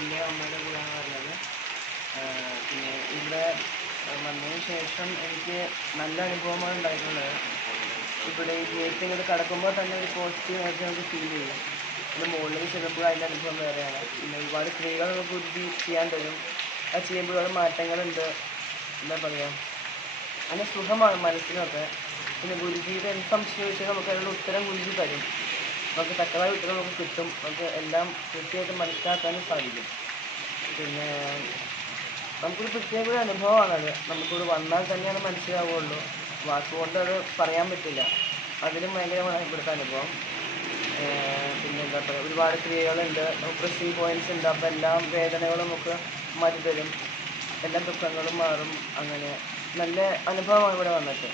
എൻ്റെ അമ്മയുടെ കൂടെയാണ് വരുന്നത്. പിന്നെ ഇവിടെ വന്നതിന് ശേഷം എനിക്ക് നല്ല അനുഭവമാണ് ഉണ്ടായിട്ടുള്ളത്. ഇവിടെ ഈ ഗേറ്റ് ഇങ്ങോട്ട് കടക്കുമ്പോൾ തന്നെ ഒരു പോസിറ്റീവ് എനർജി നമുക്ക് ഫീൽ ചെയ്യും. പിന്നെ മുകളിലേക്ക് ചെല്ലുമ്പോൾ അതിൻ്റെ അനുഭവം വേറെയാണ്. പിന്നെ ഒരുപാട് ക്രിയകൾ നമുക്ക് ഗുരുജി ചെയ്യാൻ തരും. അത് ചെയ്യുമ്പോൾ ഒരുപാട് മാറ്റങ്ങളുണ്ട്. എന്താ പറയുക, അങ്ങനെ സുഖമാണ് മനസ്സിനൊക്കെ. പിന്നെ ഗുരുജിയുടെ എന്ത് സംശയം ചോദിച്ചാൽ നമുക്ക് അതിനുള്ള ഉത്തരം ഗുരുജി തരും. നമുക്ക് തക്കതായ ഉത്തരം നമുക്ക് കിട്ടും. നമുക്ക് എല്ലാം കൃത്യമായിട്ട് മനസ്സിലാക്കാനും സാധിക്കും. പിന്നെ നമുക്കൊരു പ്രത്യേക ഒരു അനുഭവമാണത്. നമുക്കിവിടെ വന്നാൽ തന്നെയാണ് മനസ്സിലാവുകയുള്ളൂ. വാക്കുകൊണ്ട് അത് പറയാൻ പറ്റില്ല. അതിലും ഭയങ്കരമാണ് ഇവിടുത്തെ അനുഭവം. പിന്നെ എന്താ പറയുക, ഒരുപാട് ക്രിയകളുണ്ട്, പ്രസ്സിങ് പോയിൻറ്റ്സ് ഉണ്ട്. അപ്പോൾ എല്ലാം വേദനകളും നമുക്ക് മാറ്റി തരും, എല്ലാ ദുഃഖങ്ങളും മാറും. അങ്ങനെ നല്ല അനുഭവമാണ് ഇവിടെ വന്നിട്ട്.